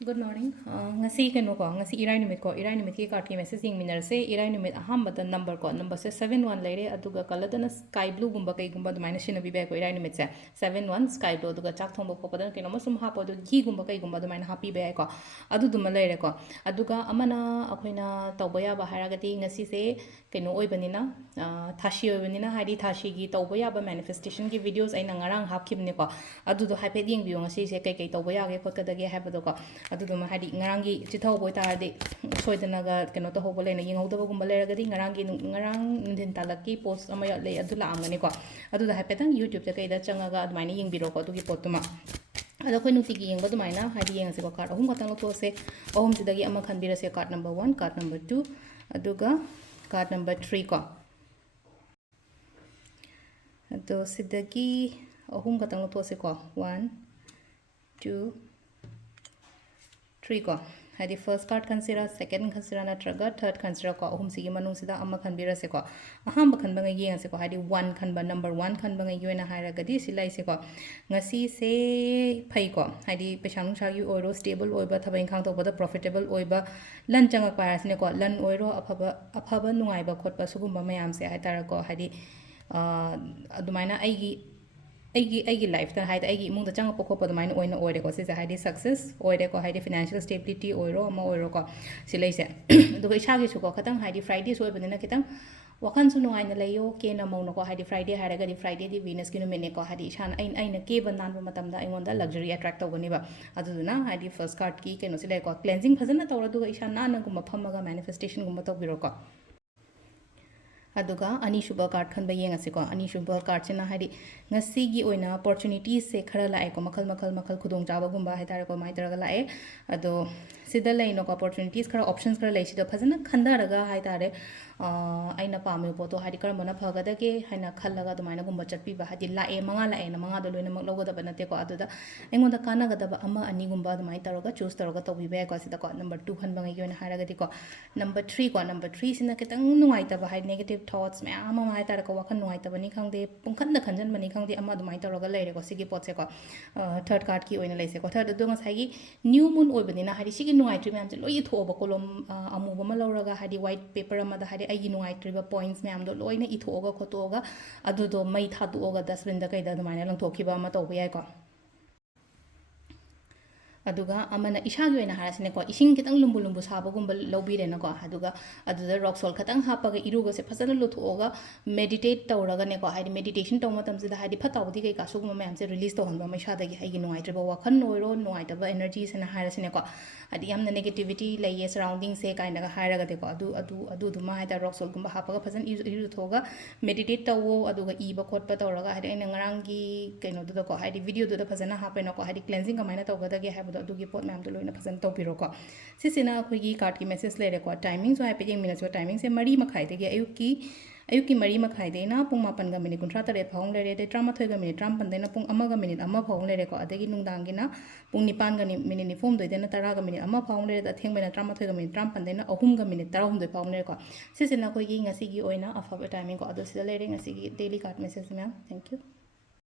Good morning. Ngasi keno ko ngasi irai numit ko irai numit ki card ki message ing minar se irai numit aham bata number se 71 laire aduga kaladana sky blue gumba kai gumba du minus shina bibe ko irai numit se 71 sky blue aduga chak thomba ko padan keno masum hapo du gi gumba kai gumba du minus happy be ko adu duma laire ko aduga amana akoina tawba ya ba haragati ngasi se keno oibanina thashi oibanina hari thashi gi tawba ya ba manifestation ki videos aina ngarang hap khibne ko adu do hape ding bi ngasi se kai kai tawba ya ge khotka dage habado ko ꯑꯗꯨꯗꯨꯃ ꯍꯥꯏꯗꯤ ꯉꯔꯥꯡꯒꯤ ꯆꯤꯊꯍꯧꯕ ꯑꯣꯏꯇꯥꯔꯗꯤ ꯁꯣꯏꯗꯅꯒ ꯀꯩꯅꯣ ꯇꯧꯍꯧꯕ ꯂꯩꯅ ꯌꯦꯡꯍꯧꯗꯕꯒꯨꯝꯕ ꯂꯩꯔꯒꯗꯤ ꯉꯔꯥꯡ ꯅꯨꯡꯊꯤꯟ ꯇꯥꯂꯛꯀꯤ ꯄꯣꯁ ꯑꯃ ꯂꯩ ꯑꯗꯨ ꯂꯥꯛꯑꯝꯒꯅꯤꯀꯣ ꯑꯗꯨꯗ ꯍꯥꯏꯐꯦꯠꯇꯪ ꯌꯨꯇ꯭ꯌꯨꯕꯇ ꯀꯩꯗ ꯆꯪꯉꯒ ꯑꯗꯨꯃꯥꯏꯅ ꯌꯦꯡꯕꯤꯔꯣꯀꯣ ꯑꯗꯨꯒꯤ ꯄꯣꯠꯇꯨꯃ ꯑꯗꯣ ꯑꯩꯈꯣꯏ ꯅꯨꯡꯇꯤꯒꯤ ꯌꯦꯡꯕ ꯑꯗꯨꯃꯥꯏꯅ ꯍꯥꯏꯗꯤ ꯌꯦꯡꯉꯁꯦꯀꯣ ꯀꯥꯔꯠ ꯑꯍꯨꯝ ꯈꯛꯇꯪ ꯂꯧꯊꯣꯛꯑꯁꯦ ꯑꯍꯨꯝꯁꯤꯗꯒꯤ ꯑꯃ ꯈꯟꯕꯤꯔꯁꯦ ꯀꯥꯔꯠ ꯅꯝꯕꯔ 1 ꯀꯥꯔꯠ ꯅꯝꯕꯔ 2 ꯑꯗꯨꯒ ꯀꯥꯔꯠ ꯅꯝꯕꯔ 3 ꯀꯣ ꯑꯗꯣ ꯁꯤꯗꯒꯤ ꯑꯍꯨꯝ ꯈꯛꯇꯪ ꯂꯧꯊꯣꯛꯑꯁꯦꯀꯣ 1 2 3 ko hadi first card consider second consider natraga third consider ko ahum sigi manung sida amma khanbirase ko aham khanba ngai yeng ase ko hadi 1 khanba number 1 khanba ngai yoina haira gadi silai se ko ngasi se phai ko hadi pesang sagi oiro stable oiba thabai khang to boda profitable oiba lan changa parasne ko lan oiro afaba nungai ba khotpa sugumba mayam se haitara ko hadi adumaina aigi life ta haida aigi imung da changa pokho pa damaina oina oire ko se haidi success oire ko haidi financial stability oiro ama oiro ko silai se duga isa gi su ko khatang haidi friday so oibana kitang wakan su nuai na layo ke na mau ko haidi friday haraga di friday di venus ki no mene ko haidi ishan aina ke ban nan matam da aingon da luxury attract tawgani ba aduna haidi first card ki keno silai ko cleansing phajana tawra duga ishan na na gumba phamaga manifestation gumba tawbiro ko aduga anishuba card khanba yengasiko anishuba card chena hari ngasigi oina opportunities se khara lae ko makal khudong jaba gumba haitara ko mai taraga lae ado sida laino ko opportunities khara options khara lai sida phajana khandaraga haitare aina pame poto hari kar mana phagada ke haina khallaga dumaina gumba chatpi ba hadi lae na manga do loina mak logoda banate ko aduda engonda kana gada ba ama ani gumba dumai taraga choose taraga tobi ba ko sida ko number 2 khanba ngai yona haraga di ko number 3 sina ketang nungai ta ba hai negative thoughts maya ama mai tar ko wakan nuai ta bani khangde pungkhan na khanjan bani khangde ama dumai taraga leire ko sigi pot se ko third card ki oina leise ko third do ngasai gi new moon oibani na hari sigi nuai tri ma'am je loi thoba kolom amu bama lauraga hari white paper ama da hari ai nuai tri ba points ma'am do loina ithoga khotoga adu do mai thadu ga dustbin da kai da dumai na lang thokhiba ama toba yai ko aduga amana ishagi oina harasine ko ising kitang lumbu saba gumba lobire na ko aduda rock salt khatang hapaga iruga se phasana luthoga meditate tawraga ne ko haidi meditation taw matam sida haidi phatawdi kai ka suguma mayam se release to honba mai shada gi haigi nuai treba wakhan noiro nuai taba energy se na harasine ko adi yamna negativity laye surrounding se kaina ga haraga de ko adu duma haida rock salt gumba hapaga phasan iru thoga meditate tawo aduga iba khotpa tawraga haidi ina ngarangi kaino du ko haidi video du da phasana hapena ko haidi cleansing kamaina tawga ge haibdo अदुगी पोट ma'am तो लोइना फजन तौबिरोको सिसिना अखोगी card की message लेरेको टाइमिंग जो हाइपे येंग मिनट जो टाइमिंग से मरी मखाई देगे अयुकी मरी मखाई देना पुंग मापन गा मिनिट 38 फाउंग लेरे दे 33 गा मिनिट 53 देना पुंग अमा गा मिनिट अमा फाउंग लेरेको अदगी नुंगदांगिना पुंग 9 गा मिनिट 4 देना 10 गा मिनिट अमा फाउंग लेरे दा थेंगबेना 33 गा मिनिट 53 देना 3 गा minute 13 फाउंग लेरेको सिसिना अखोगी ngasi gi oina afaba timing ko ado sida lere ngasi gi daily card message ma'am thank you